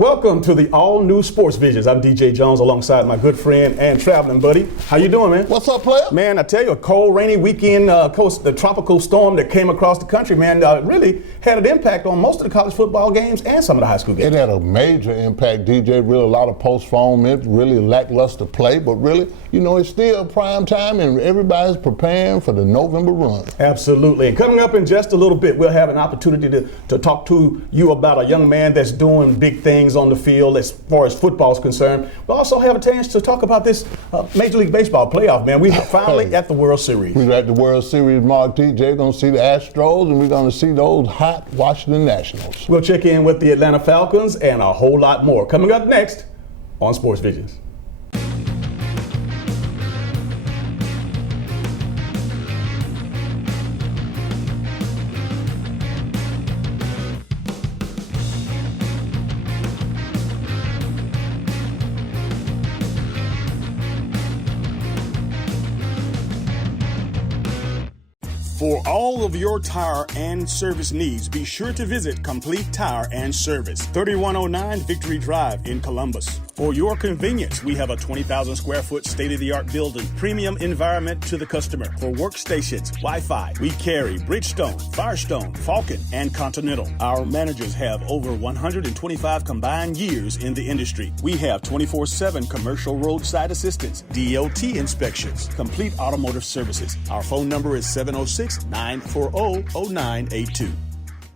Welcome to the all-new Sports Visions. I'm DJ Jones alongside my good friend and traveling buddy. How you doing, man? What's up, player? Man, I tell you, a cold, rainy weekend, the tropical storm that came across the country, man, really had an impact on most of the college football games and some of the high school games. It had a major impact, DJ. Really, a lot of postponement, really lackluster play, but really, it's still prime time and everybody's preparing for the November run. Absolutely. And coming up in just a little bit, we'll have an opportunity to talk to you about a young man that's doing big things on the field as far as football is concerned. We'll also have a chance to talk about this Major League Baseball playoff, man. We're finally at the World Series. We're at the World Series, Mark. DJ, going to see the Astros, and we're going to see those hot Washington Nationals. We'll check in with the Atlanta Falcons and a whole lot more. Coming up next on Sports Visions. For all of your tire and service needs, be sure to visit Complete Tire and Service, 3109 Victory Drive in Columbus. For your convenience, we have a 20,000 square foot state-of-the-art building, premium environment to the customer. For workstations, Wi-Fi, we carry Bridgestone, Firestone, Falcon, and Continental. Our managers have over 125 combined years in the industry. We have 24/7 commercial roadside assistance, DOT inspections, complete automotive services. Our phone number is 706-940-0982.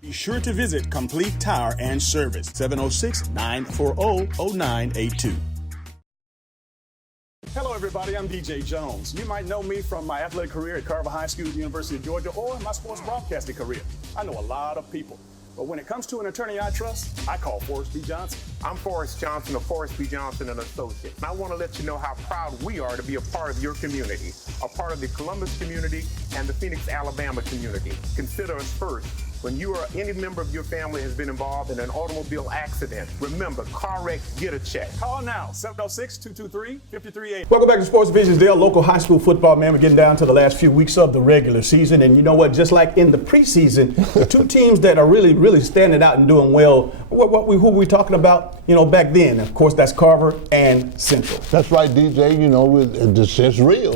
Be sure to visit Complete Tire and Service, 706-940-0982. Hello, everybody. I'm DJ Jones. You might know me from my athletic career at Carver High School, University of Georgia, or my sports broadcasting career. I know a lot of people. But when it comes to an attorney I trust, I call Forrest B. Johnson. I'm Forrest Johnson of Forrest B. Johnson & Associates. And I want to let you know how proud we are to be a part of your community, a part of the Columbus community and the Phoenix, Alabama community. Consider us first. When you or any member of your family has been involved in an automobile accident, remember, car wreck, get a check. Call now, 706-223-5380. Welcome back to Sports Visions. They're local high school football, man. We're getting down to the last few weeks of the regular season. And you know what? Just like in the preseason, the two teams that are really standing out and doing well, who were we talking about, back then? Of course, that's Carver and Central. That's right, DJ. It's just real.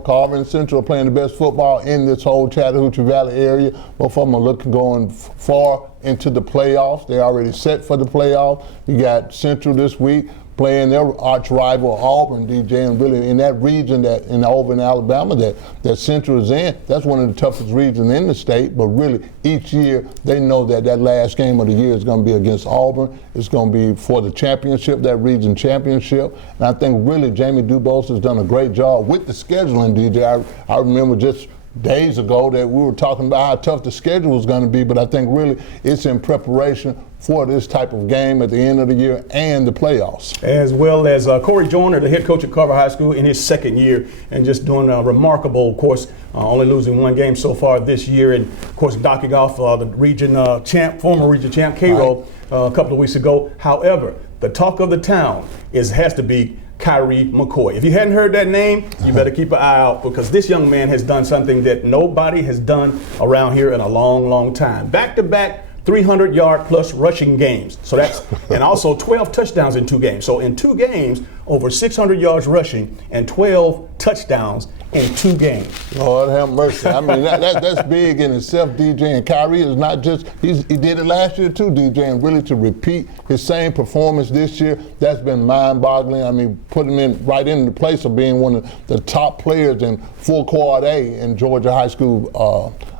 Carver and Central are playing the best football in this whole Chattahoochee Valley area. Both of them are going far into the playoffs. They're already set for the playoffs. You got Central this week playing their arch rival Auburn, DJ, and really in that region over in Alabama that Central is in, that's one of the toughest regions in the state. But really, each year they know that last game of the year is going to be against Auburn. It's going to be for the championship, that region championship. And I think really Jamie Dubose has done a great job with the scheduling, DJ. I remember just days ago that we were talking about how tough the schedule was going to be, but I think really it's in preparation for this type of game at the end of the year and the playoffs. As well as Corey Joyner, the head coach at Carver High School, in his second year and just doing remarkable, of course, only losing one game so far this year, and of course knocking off the region former region champ Cairo a couple of weeks ago. However, the talk of the town has to be Kyrie McCoy. If you hadn't heard that name, you better keep an eye out, because this young man has done something that nobody has done around here in a long time. Back-to-back 300-yard plus rushing games. So that's and also 12 touchdowns in 2 games. So in 2 games, over 600 yards rushing and 12 touchdowns in 2 games. Lord have mercy. I mean, that's big in itself, DJ. And Kyrie is not just, he did it last year too, DJ, and really to repeat his same performance this year, that's been mind-boggling. I mean, put him right in the place of being one of the top players in full quad A in Georgia high school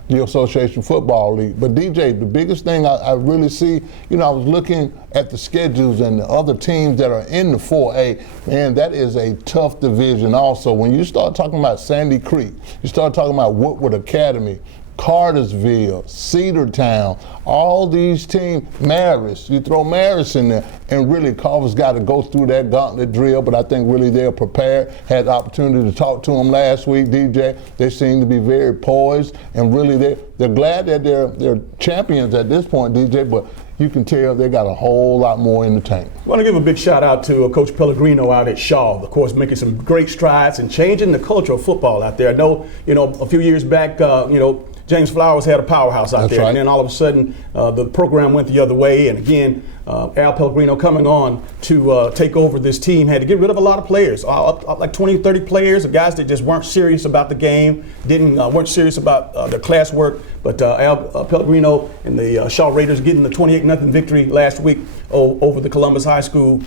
the Association Football League. But DJ, the biggest thing I really see, I was looking at the schedules and the other teams that are in the 4A, man, that is a tough division also. When you start talking about Sandy Creek, you start talking about Woodward Academy, Cartersville, Cedartown, all these teams, Marist, you throw Marist in there, and really Carver's got to go through that gauntlet drill, but I think really they're prepared. Had the opportunity to talk to them last week, DJ. They seem to be very poised, and really they're glad that they're champions at this point, DJ, but you can tell they got a whole lot more in the tank. I want to give a big shout out to Coach Pellegrino out at Shaw, of course, making some great strides and changing the culture of football out there. I know, a few years back, James Flowers had a powerhouse out there, right. And then all of a sudden the program went the other way. And again, Al Pellegrino coming on to take over this team had to get rid of a lot of players, like 20, 30 players, guys that just weren't serious about the game, weren't serious about their classwork. But Al Pellegrino and the Shaw Raiders getting the 28-0 victory last week over the Columbus High School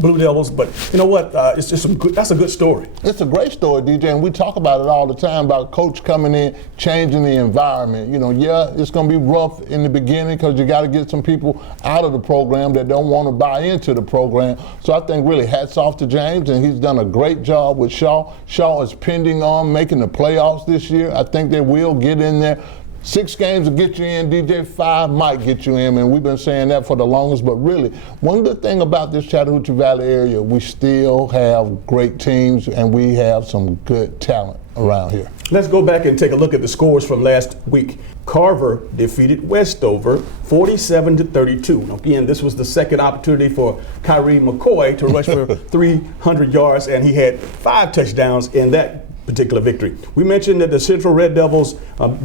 Blue Devils. But you know what? It's just that's a good story. It's a great story, DJ, and we talk about it all the time about coach coming in, changing the environment. You know, yeah, it's going to be rough in the beginning because you got to get some people out of the program that don't want to buy into the program. So I think really hats off to James, and he's done a great job with Shaw. Shaw is pending on making the playoffs this year. I think they will get in there. 6 games will get you in, DJ. 5 might get you in, and we've been saying that for the longest. But really, one good thing about this Chattahoochee Valley area, we still have great teams, and we have some good talent around here. Let's go back and take a look at the scores from last week. Carver defeated Westover 47-32. Again, this was the second opportunity for Kyrie McCoy to rush for 300 yards, and he had 5 touchdowns in that particular victory. We mentioned that the Central Red Devils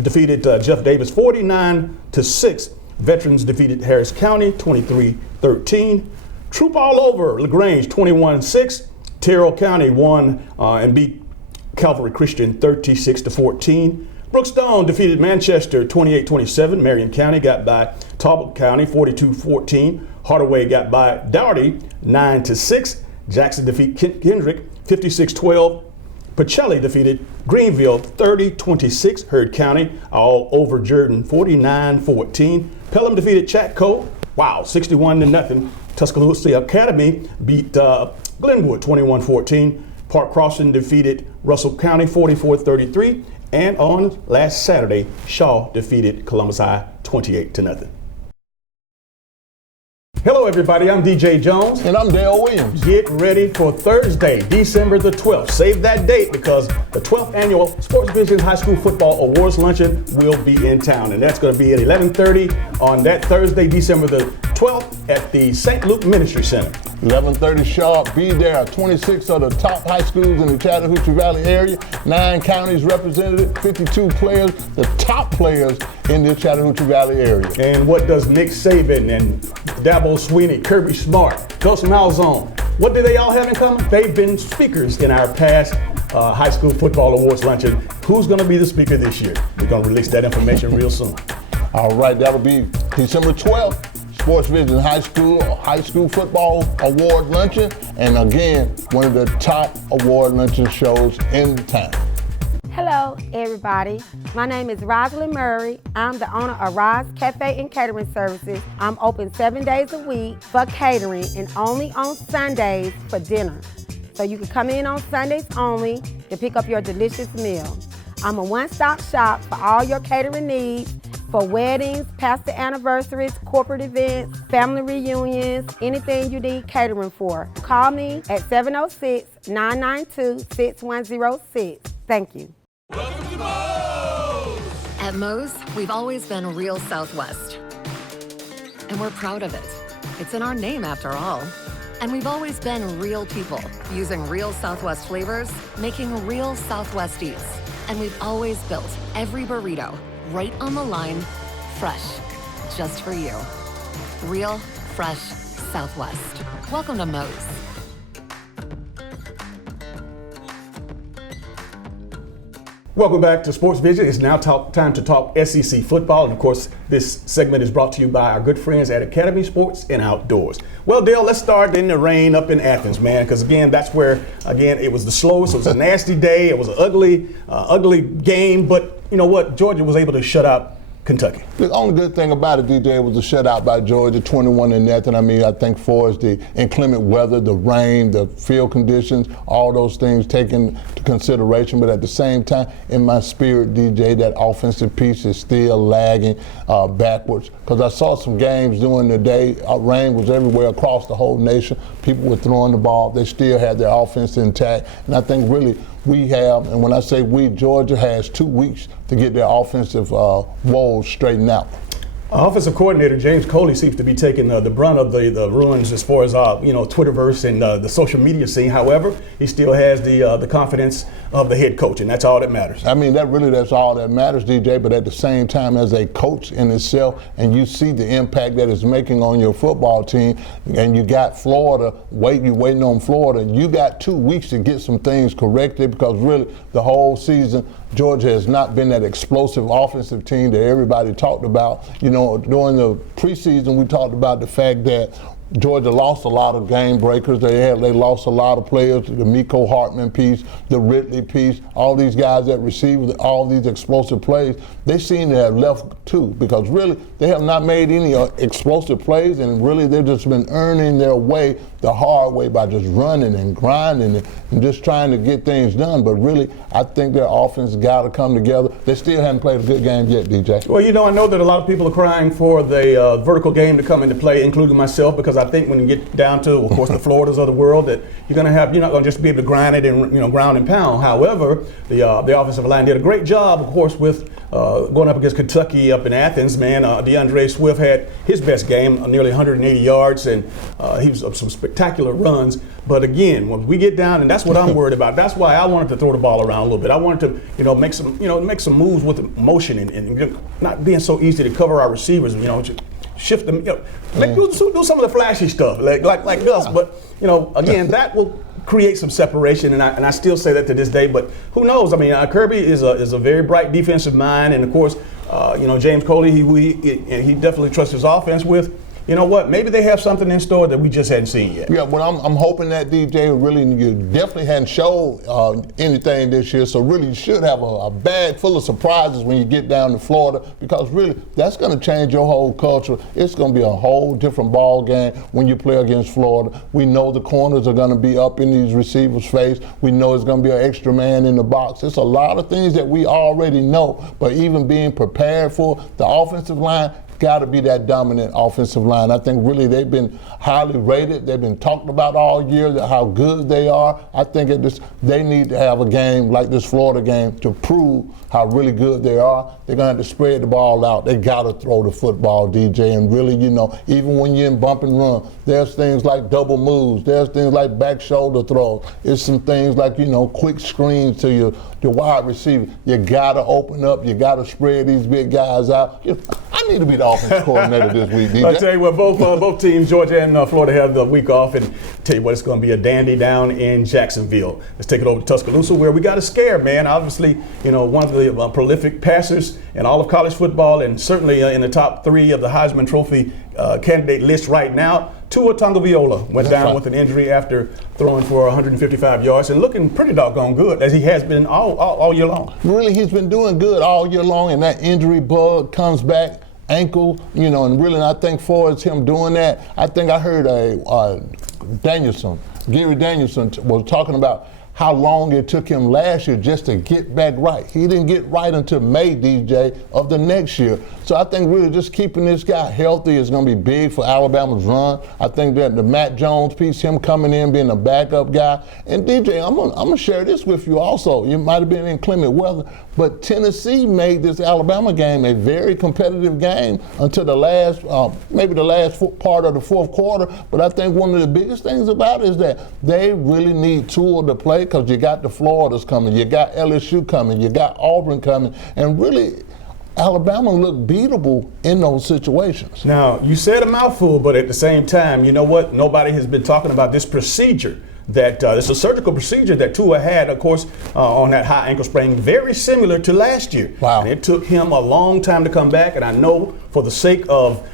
defeated Jeff Davis 49-6. Veterans defeated Harris County 23-13. Troop all over LaGrange 21-6. Terrell County won and beat Calvary Christian 36-14. Brookstone defeated Manchester 28-27. Marion County got by Talbot County 42-14. Hardaway got by Dougherty 9-6. Jackson defeated Kendrick 56-12. Pacelli defeated Greenville 30-26. Heard County all over Jordan 49-14. Pelham defeated Chatco, 61-0. Tuscaloosa Academy beat Glenwood 21-14. Park Crossing defeated Russell County 44-33. And on last Saturday, Shaw defeated Columbus High 28-0. Hello, everybody. I'm DJ Jones. And I'm Dale Williams. Get ready for Thursday, December the 12th. Save that date because the 12th annual Sports Vision High School Football Awards Luncheon will be in town. And that's going to be at 11:30 on that Thursday, December the 12th at the St. Luke Ministry Center. 11:30 sharp. Be there. 26 of the top high schools in the Chattahoochee Valley area. 9 counties represented. 52 players, the top players in the Chattahoochee Valley area. And what does Nick Saban and Dabo Sweeney, Kirby Smart, Gus Malzahn, what do they all have in common? They've been speakers in our past high school football awards luncheon. Who's going to be the speaker this year? We're going to release that information real soon. All right, that'll be December 12th. Sports Vision High School Football Award Luncheon, and again, one of the top award luncheon shows in town. Hello, everybody. My name is Rosalind Murray. I'm the owner of Roz Cafe and Catering Services. I'm open 7 days a week for catering and only on Sundays for dinner. So you can come in on Sundays only to pick up your delicious meal. I'm a one-stop shop for all your catering needs for weddings, pastor anniversaries, corporate events, family reunions, anything you need catering for. Call me at 706-992-6106. Thank you. Welcome to Moe's! At Moe's, we've always been real Southwest. And we're proud of it. It's in our name after all. And we've always been real people, using real Southwest flavors, making real Southwest eats. And we've always built every burrito right on the line, fresh, just for you. Real, fresh Southwest. Welcome to Moe's. Welcome back to Sports Vision. It's now time to talk SEC football. And of course, this segment is brought to you by our good friends at Academy Sports and Outdoors. Well, Dale, let's start in the rain up in Athens, man, because again, that's where, again, it was the slowest. It was a nasty day. It was an ugly game. But you know what? Georgia was able to shut out Kentucky. The only good thing about it, DJ, was a shutout by Georgia, 21-0. I mean, I think for us, the inclement weather, the rain, the field conditions, all those things taken into consideration. But at the same time, in my spirit, DJ, that offensive piece is still lagging backwards. Because I saw some games during the day. Rain was everywhere across the whole nation. People were throwing the ball. They still had their offense intact. And I think really we have, and when I say we, Georgia has 2 weeks to get their offensive woes straightened out. Offensive coordinator James Coley seems to be taking the brunt of the ruins as far as Twitterverse and the social media scene. However, he still has the confidence of the head coach, and that's all that matters. I mean, that's all that matters, DJ. But at the same time, as a coach in itself, and you see the impact that it's making on your football team, and you got Florida waiting on Florida, and you got 2 weeks to get some things corrected, because really the whole season Georgia has not been that explosive offensive team that everybody talked about. During the preseason, we talked about the fact that Georgia lost a lot of game breakers. They lost a lot of players, the Miko Hartman piece, the Ridley piece, all these guys that receive all these explosive plays. They seem to have left too, because really they have not made any explosive plays, and really they've just been earning their way the hard way by just running and grinding and just trying to get things done. But really, I think their offense got to come together. They still haven't played a good game yet, DJ. Well, I know that a lot of people are crying for the vertical game to come into play, including myself, because I think when you get down to, of course, the Floridas of the world, that you're not going to just be able to grind it and ground and pound. However, the offensive line did a great job, of course, with going up against Kentucky up in Athens. Man, DeAndre Swift had his best game, nearly 180 yards, and he was some spectacular runs. But again, when we get down, and that's what I'm worried about. That's why I wanted to throw the ball around a little bit. I wanted to, make some moves with motion and not being so easy to cover our receivers. Shift them, do some of the flashy stuff like us. But again, that will create some separation, and I still say that to this day. But who knows? I mean, Kirby is a very bright defensive mind, and of course, James Coley, he definitely trusts his offense with. You know what? Maybe they have something in store that we just hadn't seen yet. Yeah, well, I'm hoping that DJ you definitely hadn't showed anything this year, so really you should have a bag full of surprises when you get down to Florida, because really that's going to change your whole culture. It's going to be a whole different ball game when you play against Florida. We know the corners are going to be up in these receivers' face. We know it's going to be an extra man in the box. It's a lot of things that we already know, but even being prepared for the offensive line, got to be that dominant offensive line. I think really they've been highly rated. They've been talked about all year, how good they are. I think they need to have a game like this Florida game to prove how really good they are. They're going to have to spread the ball out. They got to throw the football, DJ. And really, even when you're in bump and run, there's things like double moves. There's things like back shoulder throws. It's some things like, quick screens to your wide receiver. You got to open up. You got to spread these big guys out. I need to be the offensive coordinator this week, DJ. I'll tell you what, both teams, Georgia and Florida, have the week off, and tell you what, it's going to be a dandy down in Jacksonville. Let's take it over to Tuscaloosa, where we got a scare, man. Obviously, one of the prolific passers in all of college football, and certainly in the top 3 of the Heisman Trophy candidate list right now. Tua Tagovailoa went down with an injury after throwing for 155 yards and looking pretty doggone good, as he has been all year long. Really, he's been doing good all year long, and that injury bug comes back. Ankle, and really, I think for him doing that, I think I heard Gary Danielson was talking about how long it took him last year just to get back right. He didn't get right until May, DJ, of the next year. So I think really just keeping this guy healthy is going to be big for Alabama's run. I think that the Matt Jones piece, him coming in, being a backup guy. And DJ, I'm gonna share this with you also. You might have been in inclement weather, but Tennessee made this Alabama game a very competitive game until the last, maybe the last part of the fourth quarter. But I think one of the biggest things about it is that they really need Tua to play, because you got the Floridas coming, you got LSU coming, you got Auburn coming, and really Alabama looked beatable in those situations. Now, you said a mouthful, but at the same time, you know what? Nobody has been talking about this procedure. That it's a surgical procedure that Tua had, of course, on that high ankle sprain, very similar to last year. Wow. And it took him a long time to come back, and I know for the sake of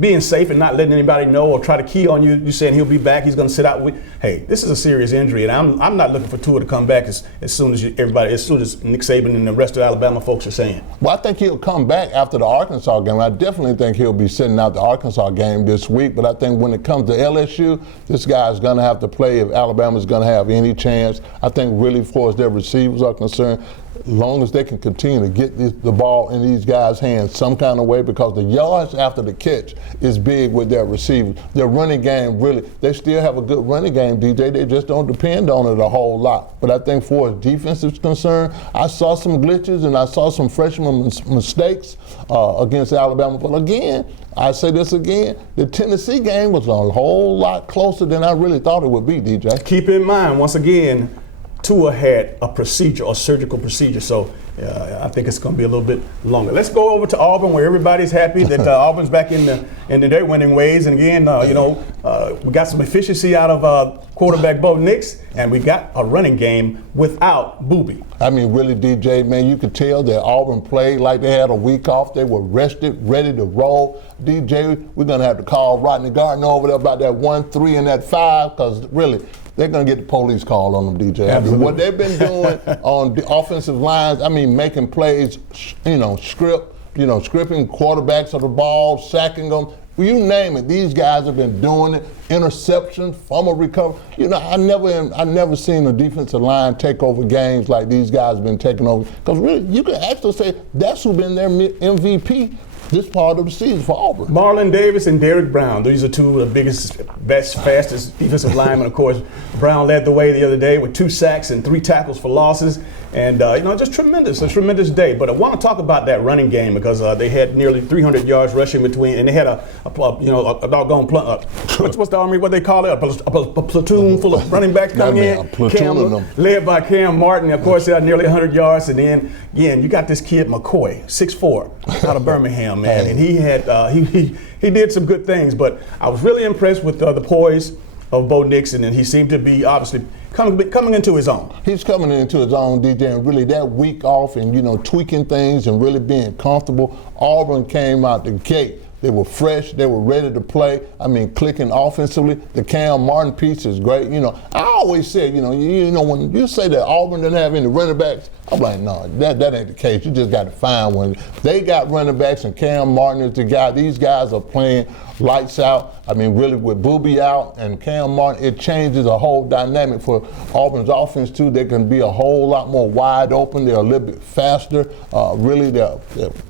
being safe and not letting anybody know or try to key on you saying he'll be back, he's going to sit out. Hey, this is a serious injury, and I'm not looking for Tua to come back as soon as Nick Saban and the rest of Alabama folks are saying. Well, I think he'll come back after the Arkansas game. I definitely think he'll be sitting out the Arkansas game this week, but I think when it comes to LSU, this guy's going to have to play if Alabama's going to have any chance. I think really, as far as their receivers are concerned, as long as they can continue to get the ball in these guys' hands some kind of way, because the yards after the catch is big with their receivers. Their running game, really, they still have a good running game, DJ. They just don't depend on it a whole lot. But I think for as defense is concerned, I saw some glitches and I saw some freshman mistakes against Alabama. But again, I say this again, the Tennessee game was a whole lot closer than I really thought it would be, DJ. Keep in mind, once again, Tua had a procedure, a surgical procedure, so I think it's going to be a little bit longer. Let's go over to Auburn, where everybody's happy that Auburn's back in their winning ways. And again, we got some efficiency out of quarterback Bo Nix, and we got a running game without Booby. I mean, really, DJ, man, you could tell that Auburn played like they had a week off. They were rested, ready to roll. DJ, we're going to have to call Rodney Gardner over there about that 1, 3, and that 5, because really, they're going to get the police called on them, DJ. I mean, what they've been doing on the offensive lines, I mean, making plays, scripting quarterbacks of the ball, sacking them. You name it, these guys have been doing it. Interception, fumble recovery. I never seen a defensive line take over games like these guys have been taking over. Because really, you can actually say that's who's been their MVP this part of the season for Auburn. Marlon Davis and Derrick Brown. These are two of the biggest, best, fastest defensive linemen. Of course, Brown led the way the other day with 2 sacks and 3 tackles for losses. And, just a tremendous day. But I want to talk about that running game because they had nearly 300 yards rushing between, and they had a doggone, what's the Army, what they call it, a platoon full of running backs coming in. A platoon of them. Led by Cam Martin. Of course, they had nearly 100 yards. And then, again, you got this kid, McCoy, 6'4", out of Birmingham, man. And he had he did some good things. But I was really impressed with the poise of Bo Nix, and he seemed to be obviously coming into his own. He's coming into his own, DJ, and really that week off and, tweaking things and really being comfortable. Auburn came out the gate. They were fresh. They were ready to play. I mean, clicking offensively. The Cam Martin piece is great. I always said, when you say that Auburn didn't have any running backs, I'm like, no, that ain't the case. You just got to find one. They got running backs, and Cam Martin is the guy. These guys are playing lights out. I mean, really, with Booby out and Cam Martin, it changes a whole dynamic for Auburn's offense, too. They can be a whole lot more wide open. They're a little bit faster. Really, their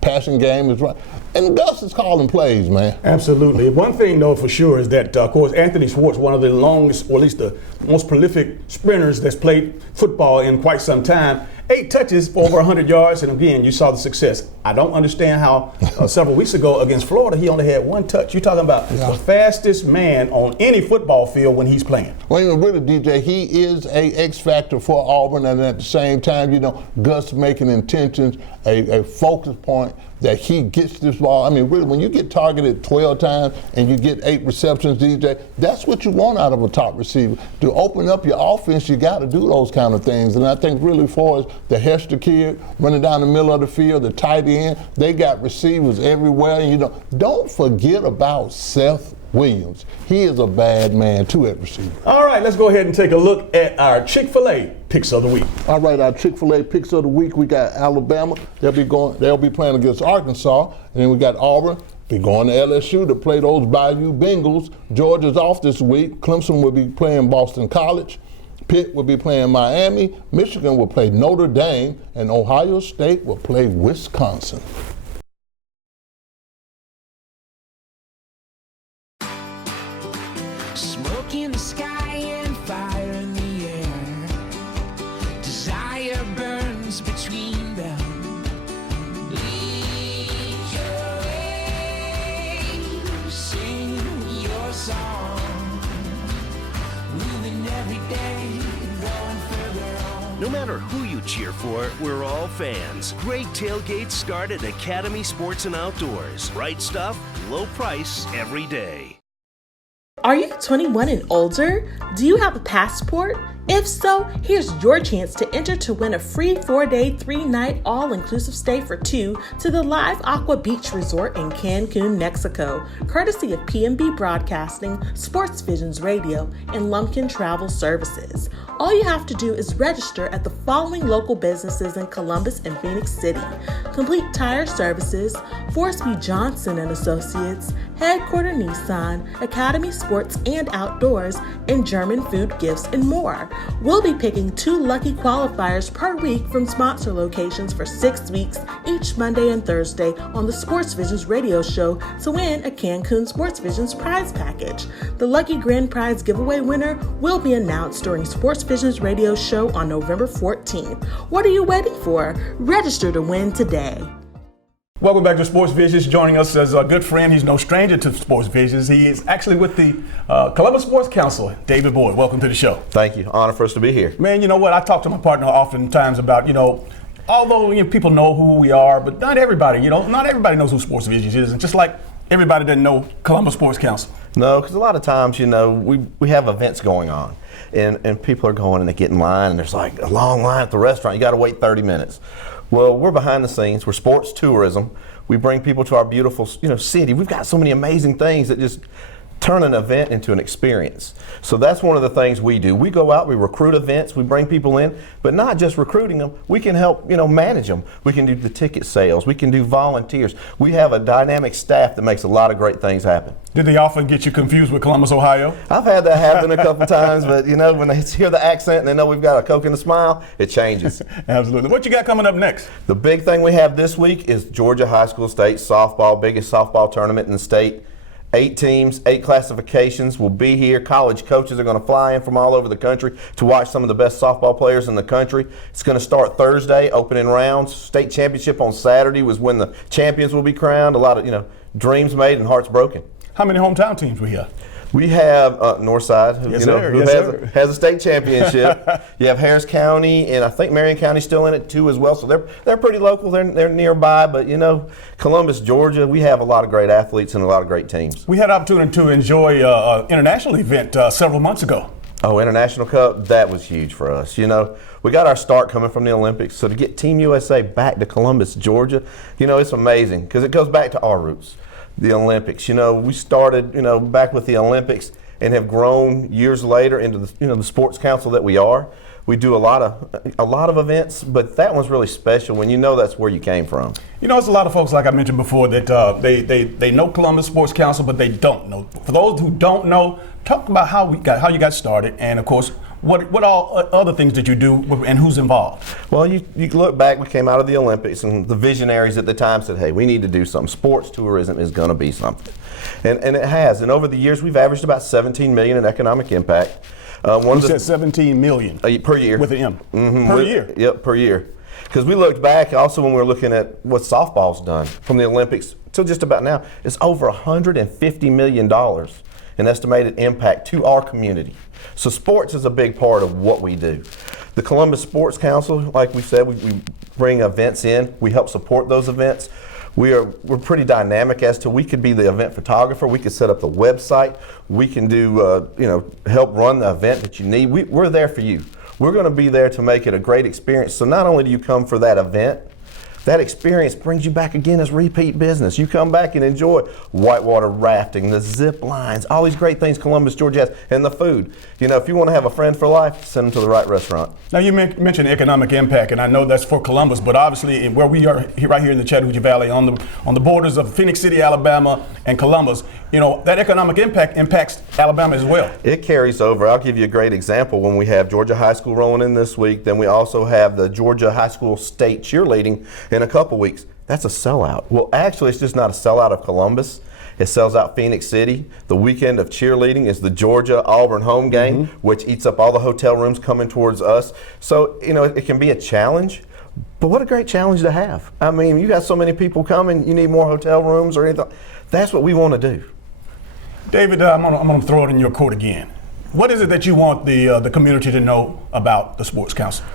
passing game is right. And Gus is calling plays, man. Absolutely. One thing, though, for sure is that, of course, Anthony Schwartz, one of the longest, or at least the most prolific sprinters that's played football in quite some time, 8 touches for over 100 yards, and again, you saw the success. I don't understand how several weeks ago against Florida, he only had 1 touch. You're talking about the fastest man on any football field when he's playing. Well, really, DJ, he is a X factor for Auburn, and at the same time, Gus making intentions a focus point that he gets this ball. I mean, really, when you get targeted 12 times and you get 8 receptions, DJ, that's what you want out of a top receiver. To open up your offense, you got to do those kind of things. And I think really for us, the Hester kid running down the middle of the field, the tight end, they got receivers everywhere. And, don't forget about Seth Williams. He is a bad man, too, at receiver. All right, let's go ahead and take a look at our Chick-fil-A picks of the week. All right, our Chick-fil-A picks of the week, we got Alabama. They'll be playing against Arkansas. And then we got Auburn. Be going to LSU to play those Bayou Bengals. Georgia's off this week. Clemson will be playing Boston College. Pitt will be playing Miami. Michigan will play Notre Dame. And Ohio State will play Wisconsin. Smoke in the sky and fire in the air. Desire burns between them. Lead your way, sing your song. Moving every day, going further on. No matter who you cheer for, we're all fans. Great tailgates start at Academy Sports and Outdoors. Right stuff, low price every day. Are you 21 and older? Do you have a passport? If so, here's your chance to enter to win a free 4-day, 3-night, all-inclusive stay for 2 to the Live Aqua Beach Resort in Cancun, Mexico, courtesy of PNB Broadcasting, Sports Visions Radio, and Lumpkin Travel Services. All you have to do is register at the following local businesses in Columbus and Phoenix City: Complete Tire Services, Forrest B. Johnson and Associates, Headquarter Nissan, Academy Sports and Outdoors, and German Food Gifts and more. We'll be picking 2 lucky qualifiers per week from sponsor locations for 6 weeks each Monday and Thursday on the Sports Visions radio show to win a Cancun Sports Visions prize package. The lucky grand prize giveaway winner will be announced during Sports Visions radio show on November 14th. What are you waiting for? Register to win today. Welcome back to Sports Visions. Joining us as a good friend, he's no stranger to Sports Visions. He is actually with the Columbus Sports Council. David Boyd, welcome to the show. Thank you. Honor for us to be here. Man, you know what? I talk to my partner oftentimes about, although people know who we are, but not everybody, not everybody knows who Sports Visions is. And just like everybody doesn't know Columbus Sports Council. No, because a lot of times, we have events going on. And people are going and they get in line and there's like a long line at the restaurant. You got to wait 30 minutes. Well, we're behind the scenes. We're sports tourism. We bring people to our beautiful, city. We've got so many amazing things that just turn an event into an experience. So that's one of the things we do. We go out, we recruit events, we bring people in, but not just recruiting them. We can help, manage them. We can do the ticket sales. We can do volunteers. We have a dynamic staff that makes a lot of great things happen. Did they often get you confused with Columbus, Ohio? I've had that happen a couple times, but when they hear the accent and they know we've got a Coke and a smile, it changes. Absolutely. What you got coming up next? The big thing we have this week is Georgia High School State softball, biggest softball tournament in the state. 8 teams, 8 classifications will be here. College coaches are going to fly in from all over the country to watch some of the best softball players in the country. It's going to start Thursday, opening rounds. State championship on Saturday was when the champions will be crowned. A lot of, dreams made and hearts broken. How many hometown teams we have? We have Northside, who has a state championship. You have Harris County, and I think Marion County's still in it too as well. So they're pretty local. They're nearby, but Columbus, Georgia, we have a lot of great athletes and a lot of great teams. We had an opportunity to enjoy an international event several months ago. Oh, International Cup, that was huge for us. We got our start coming from the Olympics. So to get Team USA back to Columbus, Georgia, it's amazing because it goes back to our roots. The Olympics. We started, back with the Olympics and have grown years later into the sports council that we are. We do a lot of events, but that one's really special when that's where you came from. There's a lot of folks, like I mentioned before, that they know Columbus Sports Council, but they don't know. For those who don't know, talk about how you got started, and of course, what all other things did you do and who's involved? Well, you look back, we came out of the Olympics and the visionaries at the time said, hey, we need to do something. Sports tourism is going to be something. And it has. And over the years, we've averaged about $17 million in economic impact. You said $17 million per year. With an M. Mm-hmm. Per year? Yep, per year. Because we looked back also when we were looking at what softball's done from the Olympics till just about now. It's over $150 million in estimated impact to our community. So sports is a big part of what we do. The Columbus Sports Council, like we said, we bring events in. We help support those events. We're pretty dynamic as to we could be the event photographer. We could set up the website. We can do help run the event that you need. We're there for you. We're going to be there to make it a great experience. So not only do you come for that event, that experience brings you back again as repeat business. You come back and enjoy whitewater rafting, the zip lines, all these great things Columbus, Georgia has, and the food. If you want to have a friend for life, send them to the right restaurant. Now you mentioned economic impact, and I know that's for Columbus, but obviously where we are right here in the Chattahoochee Valley on the borders of Phoenix City, Alabama, and Columbus, that economic impact impacts Alabama as well. It carries over. I'll give you a great example. When we have Georgia High School rolling in this week, then we also have the Georgia High School State cheerleading in a couple weeks. That's a sellout. Well, actually, it's just not a sellout of Columbus. It sells out Phoenix City. The weekend of cheerleading is the Georgia-Auburn home game, which eats up all the hotel rooms coming towards us. So, it can be a challenge, but what a great challenge to have. I mean, you got so many people coming, you need more hotel rooms or anything. That's what we want to do. David, I'm going to throw it in your court again. What is it that you want the community to know about the Sports Council?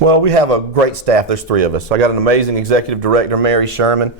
Well, we have a great staff. There's 3 of us. I got an amazing executive director, Mary Sherman,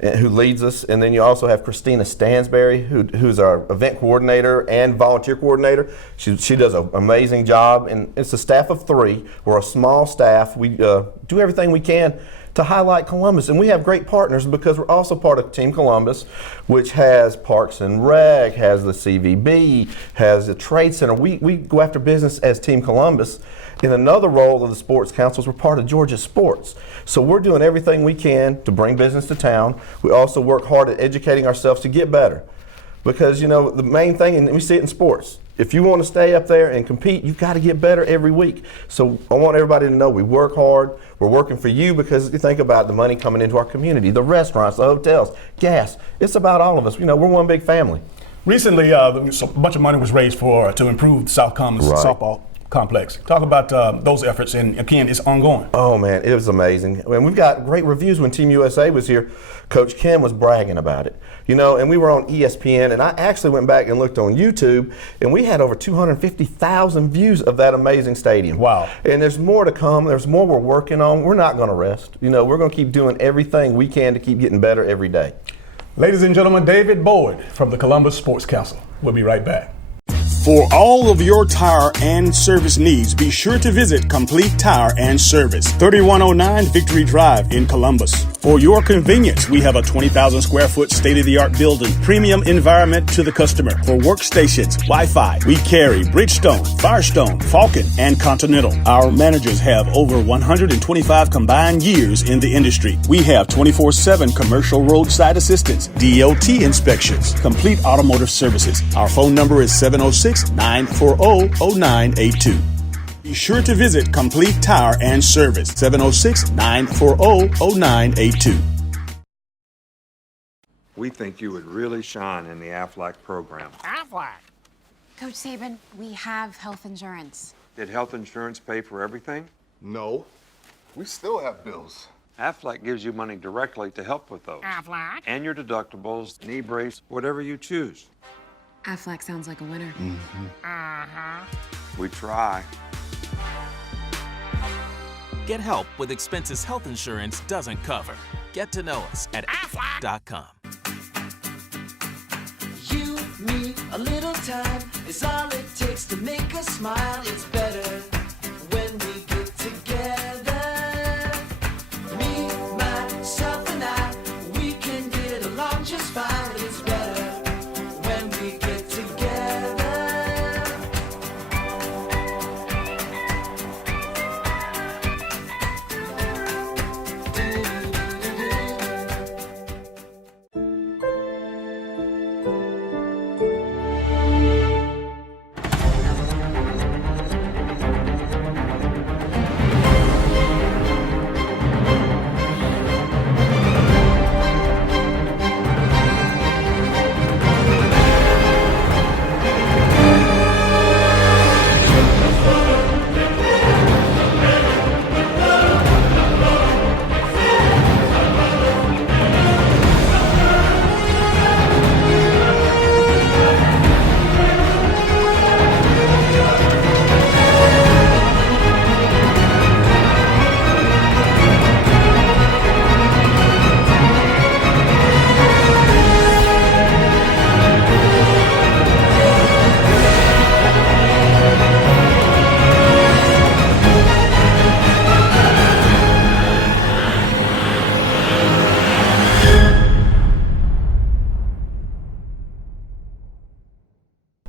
who leads us. And then you also have Christina Stansberry, who's our event coordinator and volunteer coordinator. She does an amazing job. And it's a staff of 3. We're a small staff. We do everything we can to highlight Columbus. And we have great partners because we're also part of Team Columbus, which has Parks and Rec, has the CVB, has the Trade Center. We go after business as Team Columbus. In another role of the Sports Councils, we're part of Georgia Sports. So we're doing everything we can to bring business to town. We also work hard at educating ourselves to get better. Because, the main thing, and we see it in sports, If you want to stay up there and compete, you've got to get better every week. So I want everybody to know we work hard. We're working for you because you think about the money coming into our community, the restaurants, the hotels, gas. It's about all of us. You know, we're one big family. Recently, a bunch of money was raised to improve South Commons softball complex. Talk about those efforts, and again, it's ongoing. Oh man, it was amazing. I mean, we've got great reviews. When Team USA was here, Coach Kim was bragging about it. You know, and we were on ESPN, and I actually went back and looked on YouTube, and we had over 250,000 views of that amazing stadium. Wow. And there's more to come. There's more we're working on. We're not going to rest. You know, we're going to keep doing everything we can to keep getting better every day. Ladies and gentlemen, David Boyd from the Columbus Sports Council. We'll be right back. For all of your tire and service needs, be sure to visit Complete Tire and Service, 3109 Victory Drive in Columbus. For your convenience, we have a 20,000 square foot state-of-the-art building, premium environment to the customer. For workstations, Wi-Fi, we carry Bridgestone, Firestone, Falcon, and Continental. Our managers have over 125 combined years in the industry. We have 24/7 commercial roadside assistance, DOT inspections, complete automotive services. Our phone number is 706-940-0982. Be sure to visit Complete Tire and Service, 706-940-0982. We think you would really shine in the Aflac program. Aflac? Coach Saban, we have health insurance. Did health insurance pay for everything? No. We still have bills. Aflac gives you money directly to help with those. Aflac? And your deductibles, knee brace, whatever you choose. Aflac sounds like a winner. We try. Get help with expenses health insurance doesn't cover. Get to know us at aflac.com. You, me, a little time is all it takes to make us smile. It's better when we get together. Me, myself, and I, we can get along just fine. It's better when we get together.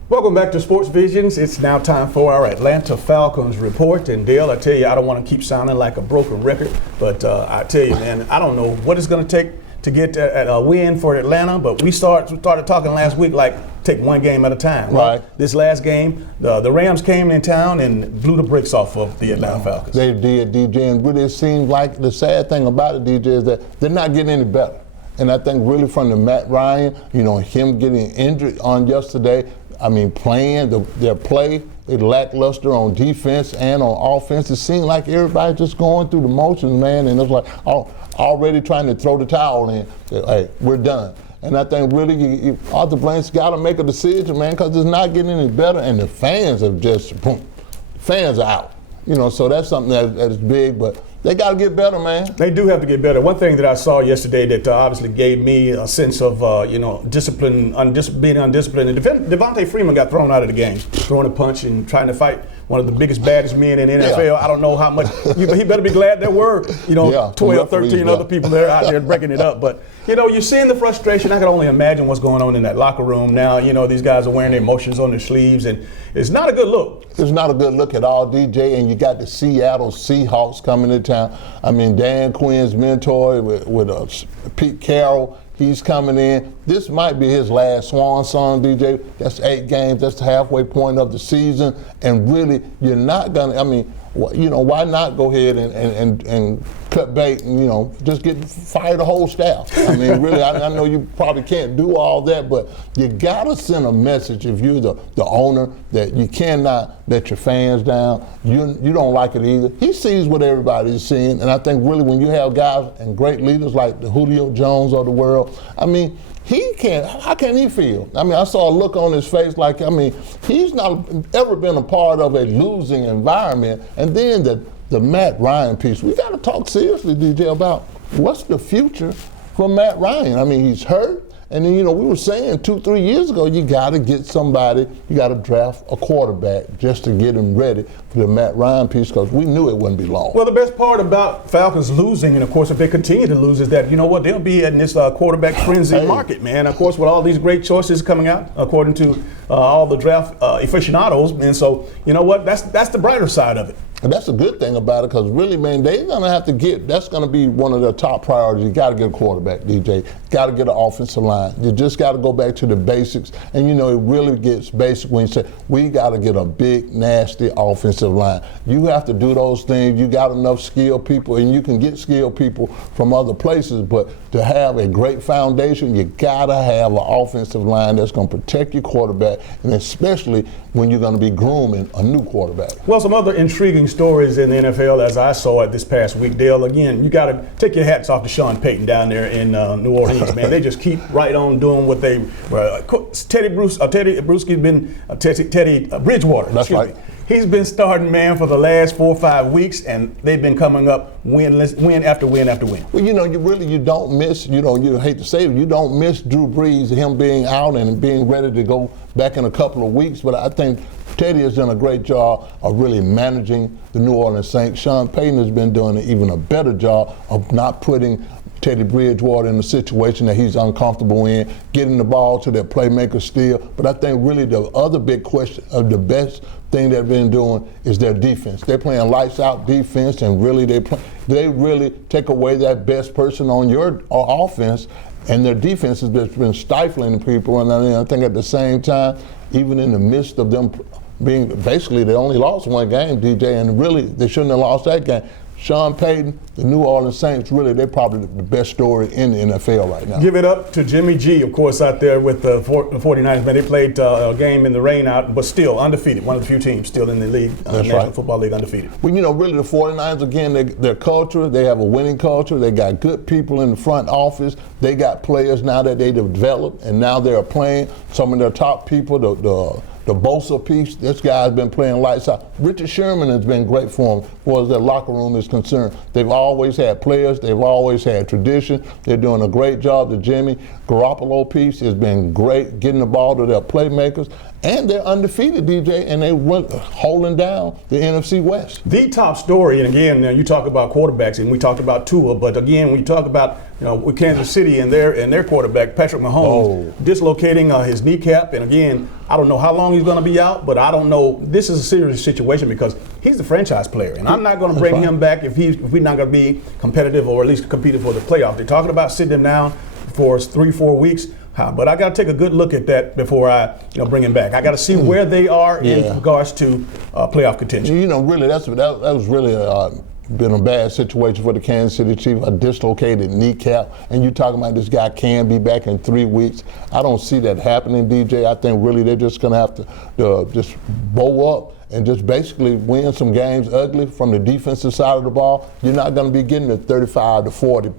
Welcome back to Sports Visions. It's now time for our Atlanta Falcons report. And Dale, I tell you, I don't want to keep sounding like a broken record, but I tell you, man, I don't know what it's going to take to get a win for Atlanta, but we started talking last week like take one game at a time. Right. This last game, the Rams came in town and blew the brakes off of the Atlanta Falcons. They did, DJ, and really it seems like the sad thing about it, DJ, is that they're not getting any better. And I think really from the Matt Ryan, you know, him getting injured on yesterday, I mean, their play, it lackluster on defense and on offense. It seemed like everybody just going through the motions, man, and it's like already trying to throw the towel in. Hey, we're done. And I think really Arthur Blank's got to make a decision, man, because it's not getting any better, and the fans have just, boom, fans are out. You know, so that's something that is big, but they got to get better, man. They do have to get better. One thing that I saw yesterday that obviously gave me a sense of, discipline, being undisciplined. And Devontae Freeman got thrown out of the game, throwing a punch and trying to fight one of the biggest, baddest men in the NFL. Yeah. I don't know how much. He better be glad there were, 12, 13 other people there out there breaking it up. But, you're seeing the frustration. I can only imagine what's going on in that locker room now. These guys are wearing their emotions on their sleeves, and it's not a good look. It's not a good look at all, DJ. And you got the Seattle Seahawks coming to town. Youngstown. I mean, Dan Quinn's mentor with Pete Carroll, he's coming in. This might be his last swan song, DJ. That's 8 games. That's the halfway point of the season. And really, you're not going to, I mean, why not go ahead and cut bait and, just fire the whole staff? I mean, really, I know you probably can't do all that, but you got to send a message if you're the owner that you cannot let your fans down. You don't like it either. He sees what everybody's seeing, and I think really when you have guys and great leaders like the Julio Jones of the world, I mean, how can he feel? I mean, I saw a look on his face like, I mean, he's not ever been a part of a losing environment. And then the Matt Ryan piece, we got to talk seriously, DJ, about what's the future for Matt Ryan. I mean, he's hurt. And then, we were saying 2-3 years ago, you got to get somebody, you got to draft a quarterback just to get him ready for the Matt Ryan piece, because we knew it wouldn't be long. Well, the best part about Falcons losing, and of course if they continue to lose, is that, they'll be in this quarterback frenzy market, man. Of course, with all these great choices coming out, according to all the draft aficionados. And so, that's the brighter side of it. And that's a good thing about it, because really, man, they're going to have to that's going to be one of their top priorities. You got to get a quarterback, DJ. Got to get an offensive line. You just got to go back to the basics. And, it really gets basic when you say, we got to get a big, nasty offensive line. You have to do those things. You got enough skilled people, and you can get skilled people from other places. But to have a great foundation, you got to have an offensive line that's going to protect your quarterback, and especially when you're going to be grooming a new quarterback. Well, some other intriguing stories in the NFL as I saw it this past week, Dale. Again, you got to take your hats off to Sean Payton down there in New Orleans, man. They just keep right on doing what they were. Teddy Bridgewater. That's right. He's been starting, man, for the last 4 or 5 weeks, and they've been coming up win after win after win. Well, you don't miss, you hate to say it, you don't miss Drew Brees, him being out and being ready to go back in a couple of weeks. But I think Teddy has done a great job of really managing the New Orleans Saints. Sean Payton has been doing even a better job of not putting Teddy Bridgewater in a situation that he's uncomfortable in, getting the ball to their playmakers still. But I think really the other big question of the best thing they've been doing is their defense. They're playing lights out defense, and really they really take away that best person on your offense, and their defense has been stifling people. And I think at the same time, even in the midst of them being basically, they only lost one game, DJ, and really they shouldn't have lost that game. Sean Payton, the New Orleans Saints, really, they're probably the best story in the NFL right now. Give it up to Jimmy G, of course, out there with the 49ers. Man, they played a game in the rain out, but still undefeated. One of the few teams still in the league, National Football League, undefeated. Well, really, the 49ers, again, their culture, they have a winning culture. They got good people in the front office. They got players now that they've developed, and now they're playing. Some of their top people, the Bosa piece, this guy's been playing lights out. Richard Sherman has been great for them as far as their locker room is concerned. They've always had players. They've always had tradition. They're doing a great job. The Jimmy Garoppolo piece has been great, getting the ball to their playmakers. And they're undefeated, DJ, and they went holding down the NFC West. The top story, and again, you talk about quarterbacks, and we talked about Tua, but again, when you talk about with Kansas City and their quarterback, Patrick Mahomes, dislocating his kneecap, and again, I don't know how long he's going to be out, but I don't know. This is a serious situation because he's the franchise player, and I'm not going to bring him back if we're not going to be competitive or at least competing for the playoffs. They're talking about sitting him down for 3-4 weeks. But I got to take a good look at that before I, bring him back. I got to see where they are in regards to playoff contention. Really, that was really been a bad situation for the Kansas City Chiefs. A dislocated kneecap, and you talking about this guy can be back in 3 weeks. I don't see that happening, DJ. I think really they're just going to have to just bow up and just basically win some games ugly from the defensive side of the ball. You're not going to be getting the 35 to 40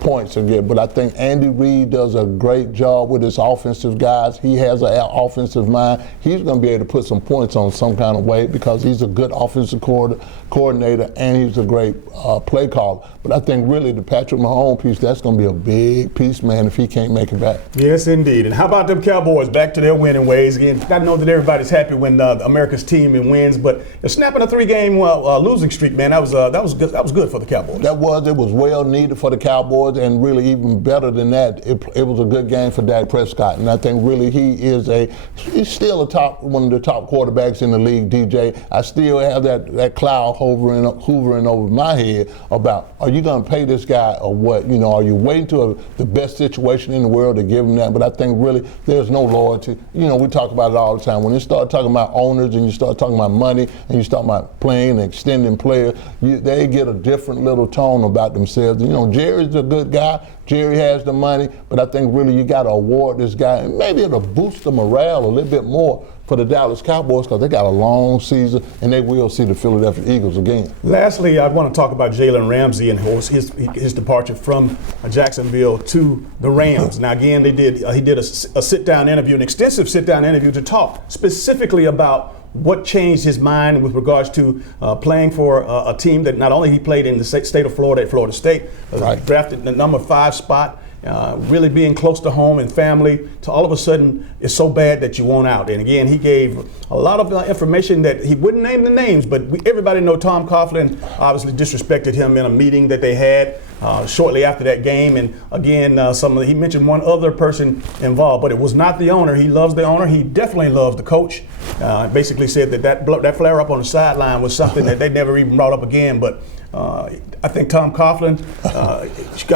points again, but I think Andy Reid does a great job with his offensive guys. He has an offensive mind. He's going to be able to put some points on some kind of way because he's a good offensive coordinator and he's a great play caller. But I think really the Patrick Mahomes piece, that's going to be a big piece, man, if he can't make it back. Yes, indeed. And how about them Cowboys back to their winning ways? Again, I know that everybody's happy when America's team wins, but they're snapping a 3-game losing streak, man. That was good. That was good for the Cowboys. It was well needed for the Cowboys. awards, and really even better than that, it was a good game for Dak Prescott. And I think really he's still one of the top quarterbacks in the league, DJ. I still have that cloud hovering over my head about, are you going to pay this guy or what? You know, are you waiting to the best situation in the world to give him that? But I think really there's no loyalty. You know, we talk about it all the time. When you start talking about owners and you start talking about money and you start about playing and extending players, they get a different little tone about themselves. You know, Jerry's a good guy. Jerry has the money, but I think really you got to award this guy, and maybe it'll boost the morale a little bit more for the Dallas Cowboys because they got a long season and they will see the Philadelphia Eagles again. Lastly, I want to talk about Jalen Ramsey and his departure from Jacksonville to the Rams. Now again, he did a sit-down interview, an extensive sit-down interview to talk specifically about what changed his mind with regards to playing for a team that not only he played in the state of Florida at Florida State, drafted the number 5 spot, really being close to home and family, to all of a sudden it's so bad that you want out. And again, he gave a lot of information that he wouldn't name the names, but everybody know Tom Coughlin obviously disrespected him in a meeting that they had shortly after that game. And again, he mentioned one other person involved, but it was not the owner. He loves the owner. He definitely loves the coach. Basically said that flare up on the sideline was something that they never even brought up again. But I think Tom Coughlin,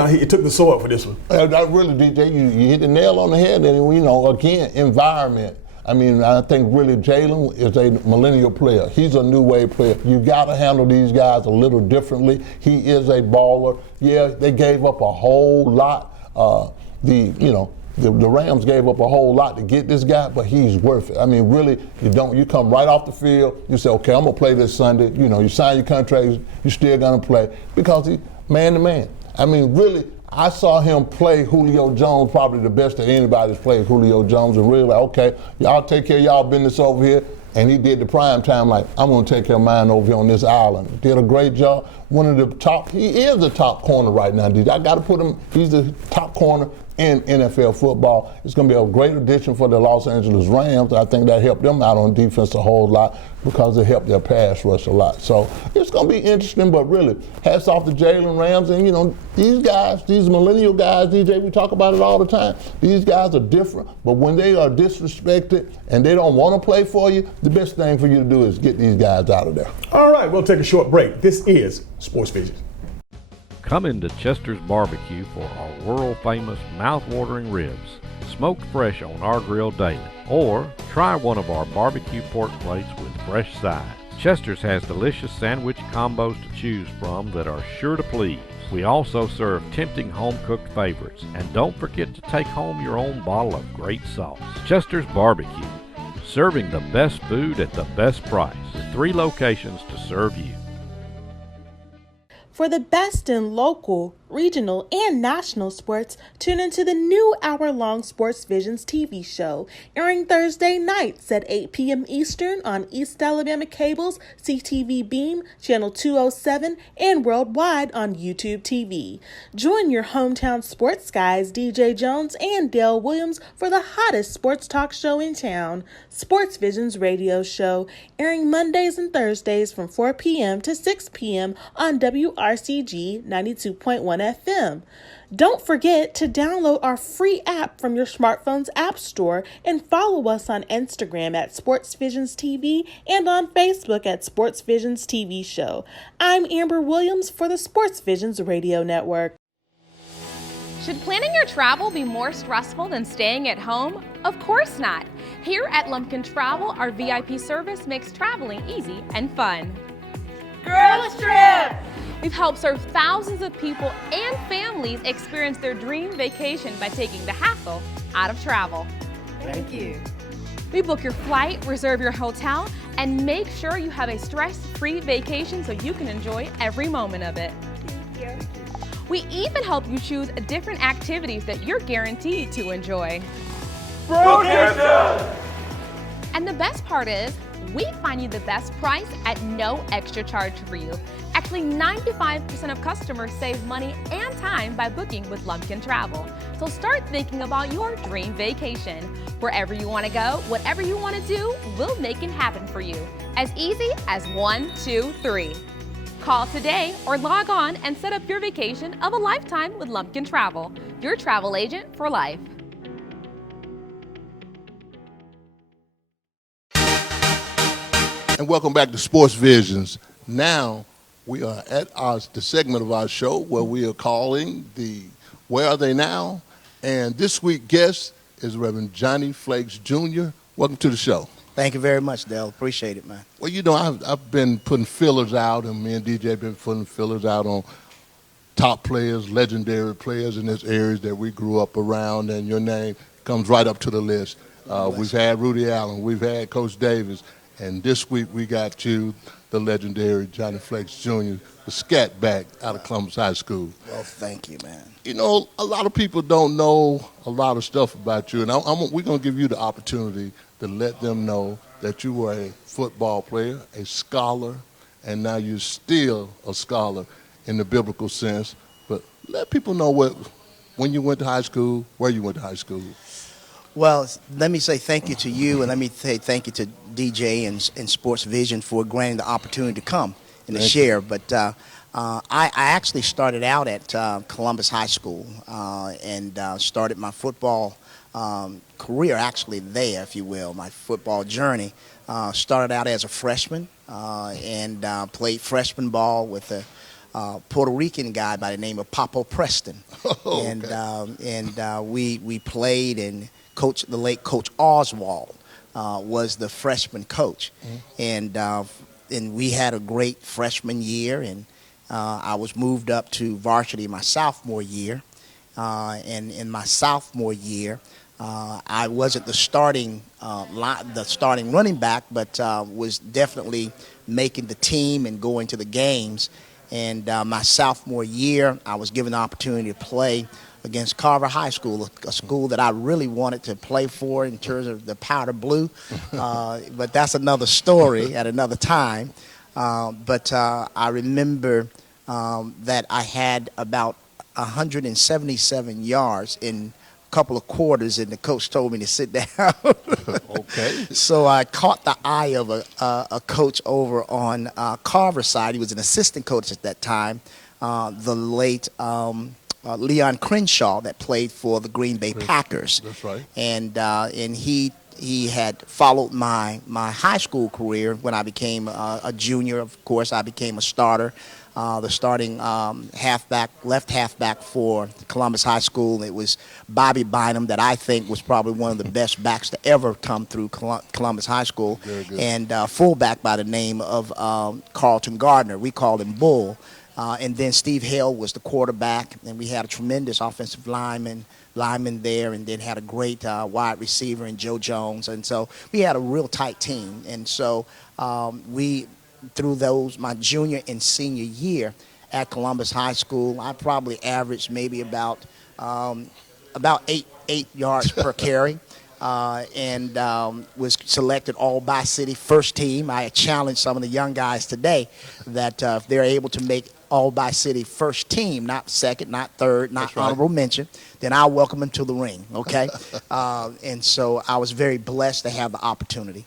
he took the sword for this one. Really, DJ, you hit the nail on the head. And, you know, again, environment. I mean, I think really Jalen is a millennial player. He's a new wave player. You got to handle these guys a little differently. He is a baller. Yeah, they gave up a whole lot. The Rams gave up a whole lot to get this guy, but he's worth it. I mean, really, you come right off the field, you say, okay, I'm going to play this Sunday. You know, you sign your contract, you're still going to play because he's man to man. I mean, really, I saw him play Julio Jones, probably the best that anybody's played Julio Jones, and really like, okay, y'all take care of y'all business over here. And he did the prime time like, I'm going to take care of mine over here on this island. Did a great job. He is the top corner right now, DJ. I got to put him, he's the top corner in NFL football. It's going to be a great addition for the Los Angeles Rams. I think that helped them out on defense a whole lot because it helped their pass rush a lot. So it's going to be interesting, but really, hats off to Jalen Rams. And, you know, these guys, these millennial guys, DJ, we talk about it all the time. These guys are different, but when they are disrespected and they don't want to play for you, the best thing for you to do is get these guys out of there. All right, we'll take a short break. This is Sports Vision. Come into Chester's Barbecue for our world-famous mouth-watering ribs, smoked fresh on our grill daily. Or try one of our barbecue pork plates with fresh sides. Chester's has delicious sandwich combos to choose from that are sure to please. We also serve tempting home-cooked favorites. And don't forget to take home your own bottle of great sauce. Chester's Barbecue, serving the best food at the best price, with 3 locations to serve you. For the best in local, regional, and national sports, tune into the new hour-long Sports Visions TV show, airing Thursday nights at 8 p.m. Eastern on East Alabama Cable's CTV Beam, Channel 207, and worldwide on YouTube TV. Join your hometown sports guys, DJ Jones and Dale Williams, for the hottest sports talk show in town, Sports Visions Radio Show, airing Mondays and Thursdays from 4 p.m. to 6 p.m. on WRCG 92.1 FM. Don't forget to download our free app from your smartphone's app store and follow us on Instagram at Sports Visions TV and on Facebook at Sports Visions TV Show. I'm Amber Williams for the Sports Visions Radio Network. Should planning your travel be more stressful than staying at home? Of course not. Here at Lumpkin Travel, our VIP service makes traveling easy and fun. Girls Trip! We've helped serve thousands of people and families experience their dream vacation by taking the hassle out of travel. Thank you. We book your flight, reserve your hotel, and make sure you have a stress-free vacation so you can enjoy every moment of it. Thank you. We even help you choose different activities that you're guaranteed to enjoy. And the best part is, we find you the best price at no extra charge for you. Actually, 95% of customers save money and time by booking with Lumpkin Travel. So start thinking about your dream vacation. Wherever you want to go, whatever you want to do, we'll make it happen for you. As easy as 1, 2, 3. Call today or log on and set up your vacation of a lifetime with Lumpkin Travel, your travel agent for life. And welcome back to Sports Visions. Now we are at the segment of our show where we are calling the Where Are They Now? And this week's guest is Reverend Johnny Flakes Jr. Welcome to the show. Thank you very much, Dale. Appreciate it, man. Well, you know, I've been putting fillers out, and me and DJ have been putting fillers out on top players, legendary players in this areas that we grew up around, and your name comes right up to the list. We've had Rudy Allen, we've had Coach Davis, and this week we got you, the legendary Johnny Flakes Jr., the scat back out of Columbus High School. Well, thank you, man. You know, a lot of people don't know a lot of stuff about you, and we're going to give you the opportunity to let them know that you were a football player, a scholar, and now you're still a scholar in the biblical sense. But let people know when you went to high school, where you went to high school. Well, let me say thank you to you, and let me say thank you to DJ and Sports Vision for granting the opportunity to come and to share. But I actually started out at Columbus High School and started my football career actually there, if you will. My football journey started out as a freshman and played freshman ball with a Puerto Rican guy by the name of Papo Preston. Okay. And we played, and the late Coach Oswald was the freshman coach. Mm-hmm. And we had a great freshman year, and I was moved up to varsity my sophomore year. And in my sophomore year, I wasn't the starting running back, but was definitely making the team and going to the games. And my sophomore year, I was given the opportunity to play against Carver High School, a school that I really wanted to play for in terms of the powder blue. But that's another story at another time. But I remember that I had about 177 yards in a couple of quarters, and the coach told me to sit down. Okay. So I caught the eye of a coach over on Carver side. He was an assistant coach at that time, the late Leon Crenshaw, that played for the Green Bay Packers. That's right. And he had followed my high school career. When I became a junior, of course, I became a starter. The starting left halfback for Columbus High School. It was Bobby Bynum, that I think was probably one of the best backs to ever come through Columbus High School. Very good. And fullback by the name of Carlton Gardner. We called him Bull. And then Steve Hale was the quarterback, and we had a tremendous offensive lineman there, and then had a great wide receiver in Joe Jones. And so we had a real tight team. And so through my junior and senior year at Columbus High School, I probably averaged maybe about 8 yards per carry, and was selected all by city first team. I challenge some of the young guys today that if they're able to make all by city first team, not second, not third, not honorable mention, then I'll welcome them to the ring, okay? And so I was very blessed to have the opportunity.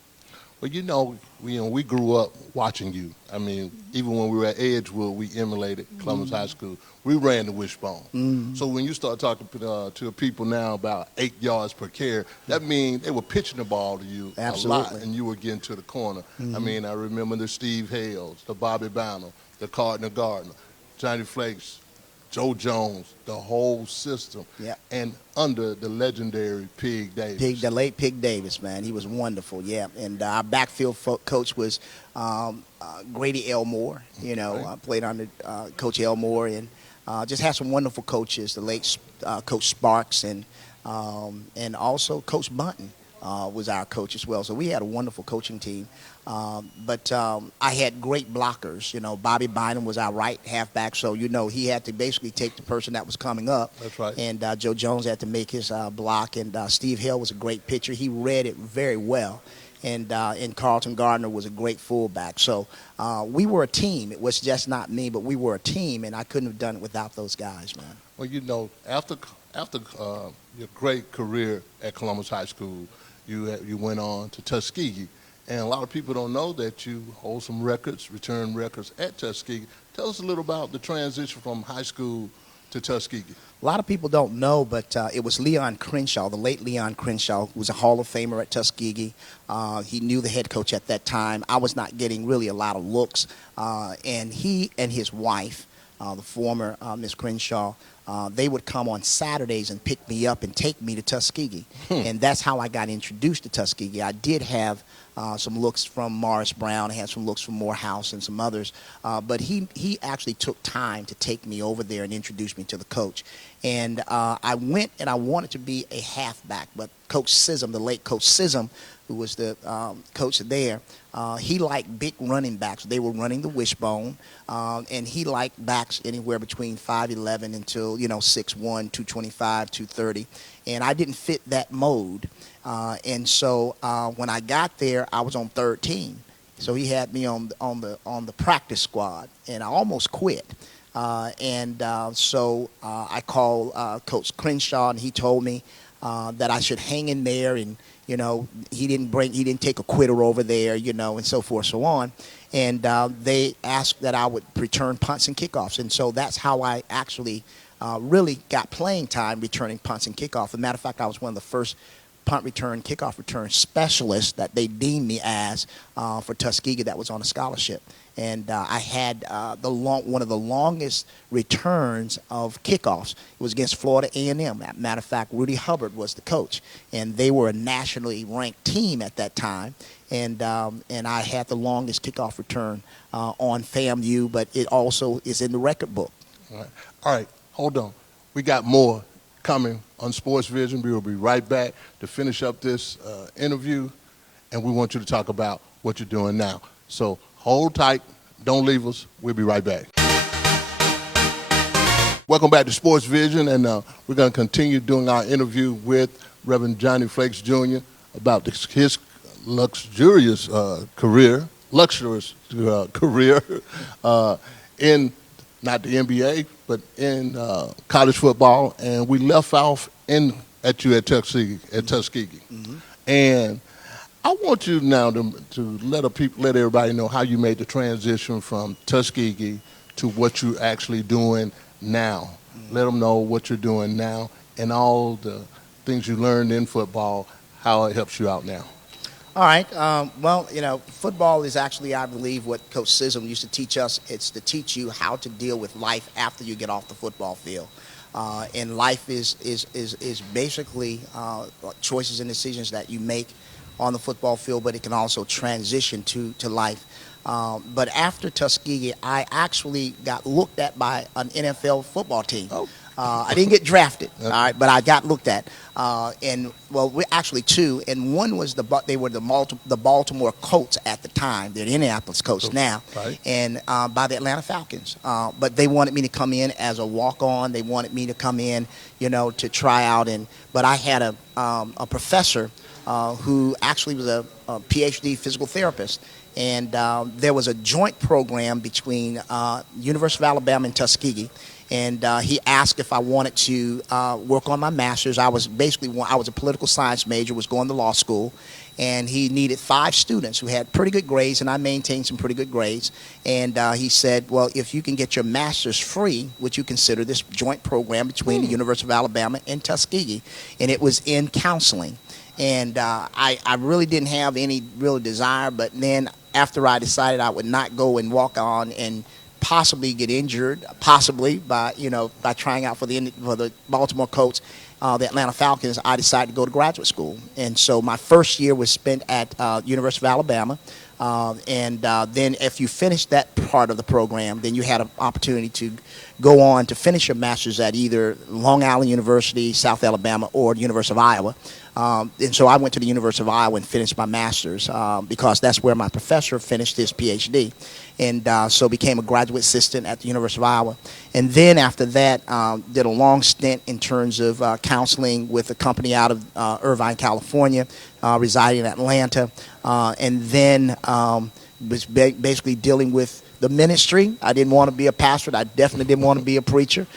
Well, you know, we grew up watching you. I mean, even when we were at Edgewood, we emulated Columbus High School. We ran the wishbone. Mm-hmm. So when you start talking to people now about 8 yards per carry, that means they were pitching the ball to you a lot, and you were getting to the corner. Mm-hmm. I mean, I remember the Steve Hales, the Bobby Bynum, the Carlton Gardner, Johnny Flakes, Joe Jones, the whole system, and under the legendary Pig Davis. The late Pig Davis, man. He was wonderful, yeah. And our backfield coach was Grady Elmore. You know, I played under Coach Elmore, and just had some wonderful coaches, the late Coach Sparks, and also Coach Bunton was our coach as well. So we had a wonderful coaching team. But I had great blockers. You know, Bobby Bynum was our right halfback, so, you know, he had to basically take the person that was coming up. That's right. And Joe Jones had to make his block, and Steve Hill was a great pitcher. He read it very well. And Carlton Gardner was a great fullback. So we were a team. It was just not me, but we were a team, and I couldn't have done it without those guys, man. Well, you know, after your great career at Columbus High School, you went on to Tuskegee. And a lot of people don't know that you hold some records, return records at Tuskegee. Tell us a little about the transition from high school to Tuskegee. A lot of people don't know, but it was Leon Crenshaw, the late Leon Crenshaw, who was a Hall of Famer at Tuskegee. He knew the head coach at that time. I was not getting really a lot of looks. And he and his wife, the former Miss Crenshaw, they would come on Saturdays and pick me up and take me to Tuskegee. And that's how I got introduced to Tuskegee. I did have some looks from Morris Brown. I had some looks from Morehouse and some others. But he actually took time to take me over there and introduce me to the coach. And I went and I wanted to be a halfback. But Coach Sism, the late Coach Sism, who was the coach there, he liked big running backs. They were running the wishbone. And he liked backs anywhere between 5'11" until, 6'1", 225, 230. And I didn't fit that mode. And so when I got there, I was on third team. So he had me on the practice squad, and I almost quit. So I called Coach Crenshaw, and he told me that I should hang in there, and he didn't take a quitter over there, and so forth, so on. And they asked that I would return punts and kickoffs, and so that's how I actually really got playing time returning punts and kickoffs. As a matter of fact, I was one of the first punt return, kickoff return specialists that they deemed me as for Tuskegee that was on a scholarship. And I had one of the longest returns of kickoffs. It was against Florida A&M. As a matter of fact, Rudy Hubbard was the coach, and they were a nationally ranked team at that time. And I had the longest kickoff return on FAMU, but it also is in the record book. All right, hold on. We got more coming on Sports Vision. We will be right back to finish up this interview, and we want you to talk about what you're doing now. So hold tight. Don't leave us. We'll be right back. Welcome back to Sports Vision, and we're going to continue doing our interview with Reverend Johnny Flakes Jr. about his luxurious career in not the NBA, but in college football. And we left off at Tuskegee. Mm-hmm. And I want you now to let everybody know how you made the transition from Tuskegee to what you're actually doing now. Mm-hmm. Let them know what you're doing now and all the things you learned in football, how it helps you out now. All right. Football is actually, I believe, what Coach Sism used to teach us. It's to teach you how to deal with life after you get off the football field. And life is basically choices and decisions that you make on the football field, but it can also transition to life. But after Tuskegee, I actually got looked at by an NFL football team. Oh. I didn't get drafted, all right, but I got looked at. We're actually two, and one was they were the Baltimore Colts at the time. They're the Indianapolis Colts now, right. And by the Atlanta Falcons. But they wanted me to come in as a walk-on. They wanted me to come in, to try out. But I had a professor who actually was a PhD physical therapist. And there was a joint program between University of Alabama and Tuskegee. And he asked if I wanted to work on my master's. I was a political science major, was going to law school, and he needed 5 students who had pretty good grades, and I maintained some pretty good grades. And he said, well, if you can get your master's free, would you consider this joint program between the University of Alabama and Tuskegee? And it was in counseling. And I really didn't have any real desire, but then after I decided I would not go and walk on and possibly get injured, by trying out for the Baltimore Colts, the Atlanta Falcons, I decided to go to graduate school. And so my first year was spent at University of Alabama. Then if you finished that part of the program, then you had an opportunity to go on to finish your master's at either Long Island University, South Alabama, or the University of Iowa. And so I went to the University of Iowa and finished my master's because that's where my professor finished his PhD. And so became a graduate assistant at the University of Iowa. And then after that, did a long stint in terms of counseling with a company out of Irvine, California, residing in Atlanta. and then was basically dealing with the ministry. I didn't want to be a pastor. I definitely didn't want to be a preacher.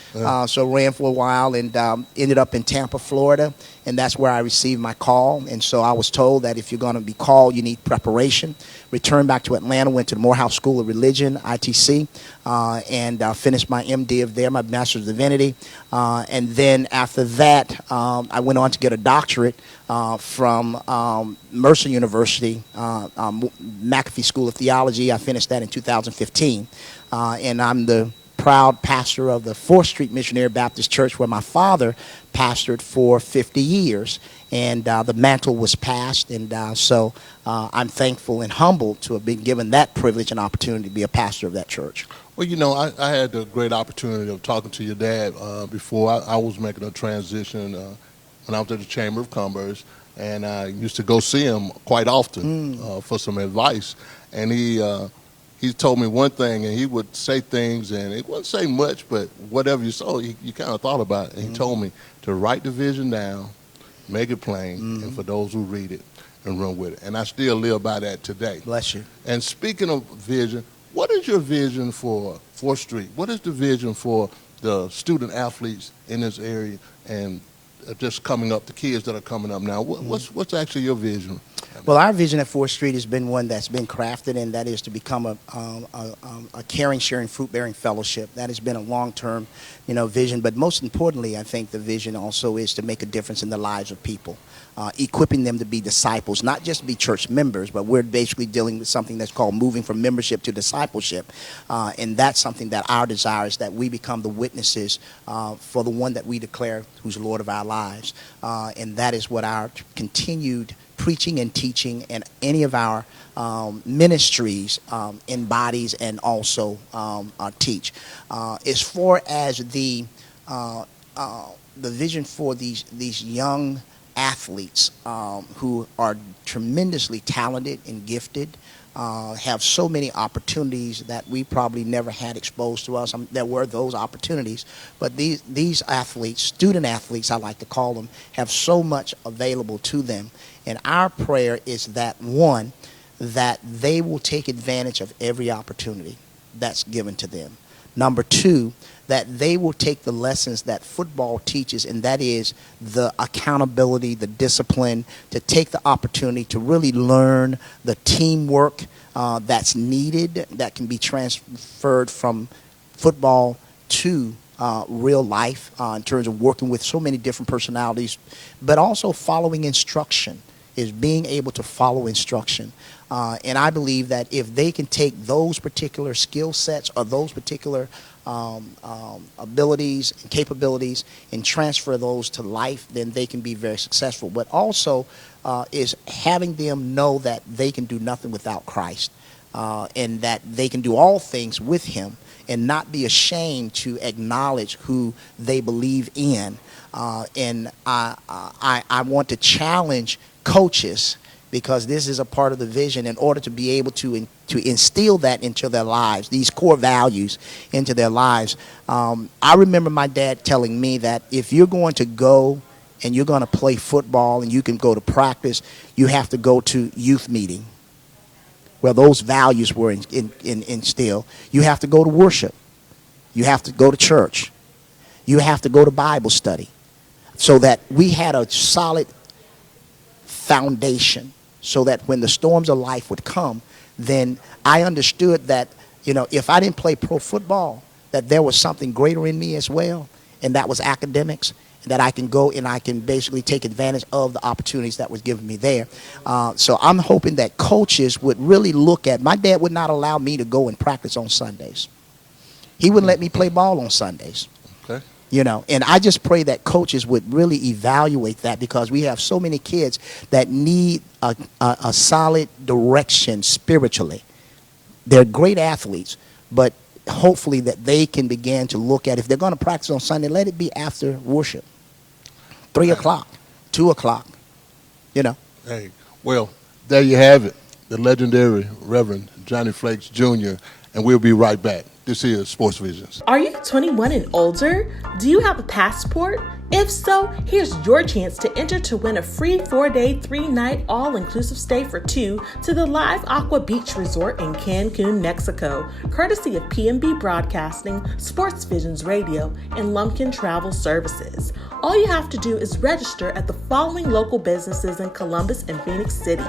So ran for a while and ended up in Tampa, Florida. And that's where I received my call. And so I was told that if you're going to be called, you need preparation. Returned back to Atlanta, went to the Morehouse School of Religion, ITC, and finished my MD of there, my Master's of Divinity. And then after that, I went on to get a doctorate from Mercer University, McAfee School of Theology. I finished that in 2015. And I'm the proud pastor of the 4th Street Missionary Baptist Church, where my father pastored for 50 years. And the mantle was passed, and so I'm thankful and humbled to have been given that privilege and opportunity to be a pastor of that church. Well, you know, I had the great opportunity of talking to your dad before I was making a transition when I was at the Chamber of Commerce, and I used to go see him quite often for some advice. And he told me one thing, and he would say things, and it wouldn't say much, but whatever you saw, you kind of thought about it. And he told me to write the vision down, make it plain, and for those who read it, and run with it. And I still live by that today. Bless you. And speaking of vision, what is your vision for 4th Street? What is the vision for the student athletes in this area and just coming up, the kids that are coming up now? What's actually your vision? Well, our vision at 4th Street has been one that's been crafted, and that is to become a caring, sharing, fruit-bearing fellowship. That has been a long-term, vision. But most importantly, I think the vision also is to make a difference in the lives of people, equipping them to be disciples, not just be church members, but we're basically dealing with something that's called moving from membership to discipleship. And that's something that our desire is, that we become the witnesses for the one that we declare who's Lord of our lives. And that is what our continued preaching and teaching and any of our ministries embodies and also teach. As far as the vision for these young athletes who are tremendously talented and gifted, have so many opportunities that we probably never had exposed to us. There were those opportunities, but these athletes, student athletes I like to call them, have so much available to them. And our prayer is that, one, that they will take advantage of every opportunity that's given to them. Number two, that they will take the lessons that football teaches, and that is the accountability, the discipline, to take the opportunity to really learn the teamwork that's needed, that can be transferred from football to real life in terms of working with so many different personalities, but also following instruction, is being able to follow instruction. And I believe that if they can take those particular skill sets or those particular abilities and capabilities and transfer those to life, then they can be very successful. But also is having them know that they can do nothing without Christ, and that they can do all things with him, and not be ashamed to acknowledge who they believe in. And I want to challenge coaches, because this is a part of the vision, in order to be able to instill that into their lives, these core values into their lives. I remember my dad telling me that if you're going to go and you're going to play football and you can go to practice, you have to go to youth meeting, where those values were instilled. You have to go to worship. You have to go to church. You have to go to Bible study, so that we had a solid foundation, so that when the storms of life would come, then I understood that, if I didn't play pro football, that there was something greater in me as well, and that was academics, that I can go and I can basically take advantage of the opportunities that was given me there. So I'm hoping that coaches would really look at, my dad would not allow me to go and practice on Sundays. He wouldn't let me play ball on Sundays. Okay. And I just pray that coaches would really evaluate that, because we have so many kids that need a solid direction spiritually. They're great athletes, but hopefully that they can begin to look at, if they're going to practice on Sunday, let it be after worship, 3 o'clock, 2 o'clock, Hey, well, there you have it, the legendary Reverend Johnny Flakes Jr., and we'll be right back. This is Sports Visions. Are you 21 and older? Do you have a passport? If so, here's your chance to enter to win a free 4-day, 3-night, all-inclusive stay for 2 to the Live Aqua Beach Resort in Cancun, Mexico, courtesy of PMB Broadcasting, Sports Visions Radio, and Lumpkin Travel Services. All you have to do is register at the following local businesses in Columbus and Phoenix City: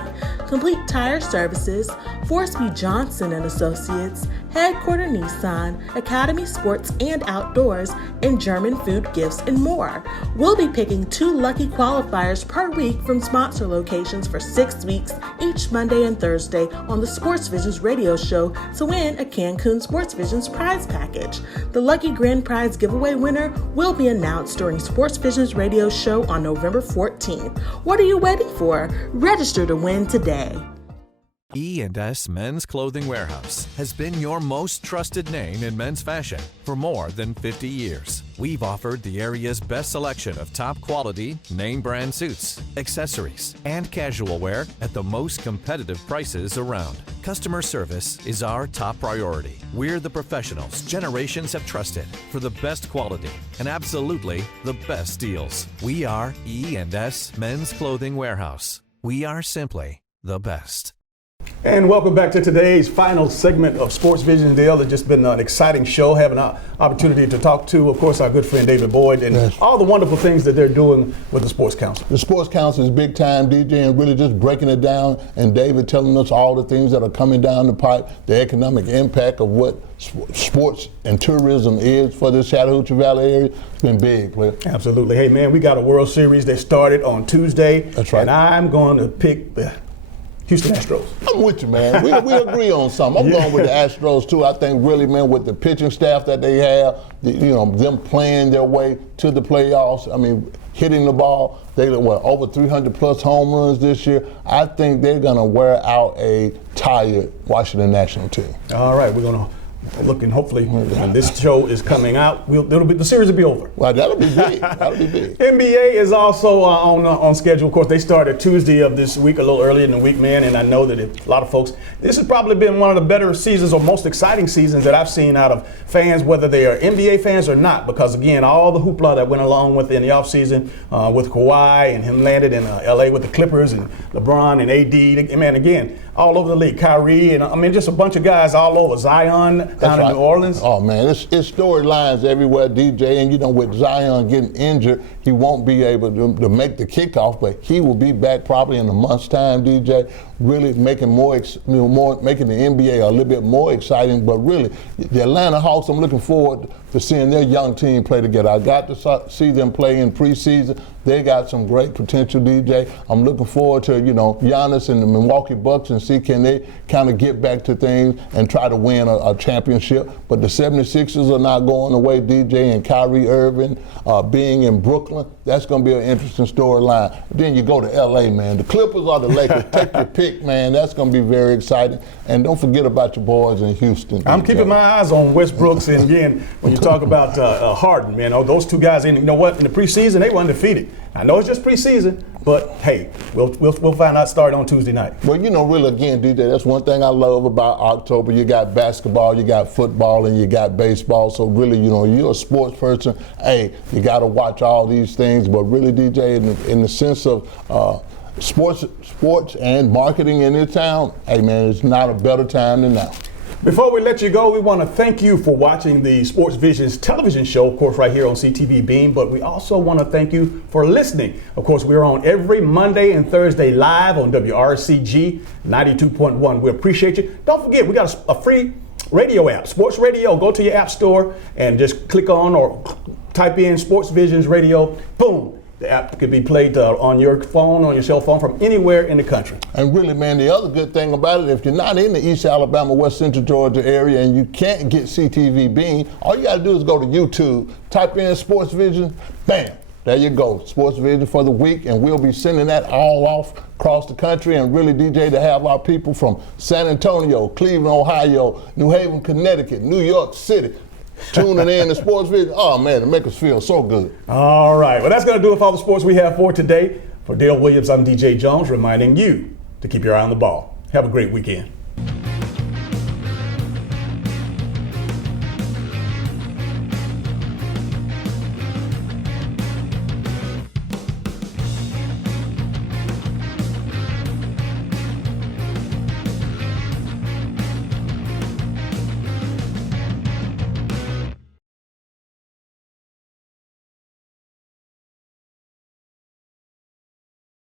Complete Tire Services, Forsby Johnson and Associates, Headquarter Nissan, Academy Sports and Outdoors, and German Food Gifts, and more. We'll be picking 2 lucky qualifiers per week from sponsor locations for 6 weeks, each Monday and Thursday on the Sports Visions radio show to win a Cancun Sports Visions prize package. The lucky grand prize giveaway winner will be announced during Sports Visions radio show on November 14th. What are you waiting for? Register to win today. E&S Men's Clothing Warehouse has been your most trusted name in men's fashion for more than 50 years. We've offered the area's best selection of top quality, name brand suits, accessories, and casual wear at the most competitive prices around. Customer service is our top priority. We're the professionals generations have trusted for the best quality and absolutely the best deals. We are E&S Men's Clothing Warehouse. We are simply the best. And welcome back to today's final segment of Sports Vision, Dale. It's just been an exciting show, having an opportunity to talk to, of course, our good friend David Boyd and all the wonderful things that they're doing with the Sports Council. The Sports Council is big time, DJ, and really just breaking it down, and David telling us all the things that are coming down the pipe, the economic impact of what sports and tourism is for the Chattahoochee Valley area. It's been big, player. Absolutely. Hey, man, we got a World Series that started on Tuesday. That's right. And I'm going to pick the Houston Astros. I'm with you, man. We agree on something. I'm going with the Astros, too. I think really, man, with the pitching staff that they have, them playing their way to the playoffs, I mean, hitting the ball. They over 300-plus home runs this year. I think they're going to wear out a tired Washington national team. All right, we're going to look, and hopefully when this show is coming out, the series will be over. Well, that'll be big. That'll be big. NBA is also on schedule. Of course, they started Tuesday of this week, a little earlier in the week, man. And I know that a lot of folks, this has probably been one of the better seasons or most exciting seasons that I've seen out of fans, whether they are NBA fans or not. Because again, all the hoopla that went along with in the offseason with Kawhi and him landed in LA with the Clippers and LeBron and AD, man, again, all over the league. Kyrie and I mean just a bunch of guys all over. Zion down in New Orleans. Oh man, it's storylines everywhere, DJ. And with Zion getting injured, he won't be able to make the kickoff, but he will be back probably in a month's time, DJ. Really making making the NBA a little bit more exciting. But really, the Atlanta Hawks, I'm looking forward to seeing their young team play together. I got to see them play in preseason. They got some great potential, DJ. I'm looking forward to, Giannis and the Milwaukee Bucks and see can they kind of get back to things and try to win a championship. But the 76ers are not going away, DJ, and Kyrie Irving being in Brooklyn, that's going to be an interesting storyline. Then you go to L.A., man. The Clippers or the Lakers. Take your pick, man. That's going to be very exciting. And don't forget about your boys in Houston. I'm keeping my eyes on Westbrooks. And again, when you talk about Harden, man, those two guys, you know what? In the preseason, they were undefeated. I know it's just preseason, but hey, we'll find out starting on Tuesday night. Well, really, again, DJ, that's one thing I love about October. You got basketball, you got football, and you got baseball. So really, you're a sports person. Hey, you got to watch all these things. But really, DJ, in the sense of sports and marketing in this town, hey, man, it's not a better time than now. Before we let you go, we want to thank you for watching the Sports Visions television show, of course, right here on CTV Beam. But we also want to thank you for listening. Of course, we're on every Monday and Thursday live on WRCG 92.1. We appreciate you. Don't forget, we got a free radio app, Sports Radio. Go to your app store and just click on or type in Sports Visions Radio. Boom. The app could be played on your phone, on your cell phone, from anywhere in the country. And really, man, the other good thing about it, if you're not in the East Alabama, West Central Georgia area and you can't get CTV Beam, all you got to do is go to YouTube, type in Sports Vision, bam, there you go, Sports Vision for the week, and we'll be sending that all off across the country. And really, DJ, to have our people from San Antonio, Cleveland, Ohio, New Haven, Connecticut, New York City, tuning in to Sports Vision. Oh, man, it makes us feel so good. All right. Well, that's going to do it for all the sports we have for today. For Dale Williams, I'm DJ Jones, reminding you to keep your eye on the ball. Have a great weekend.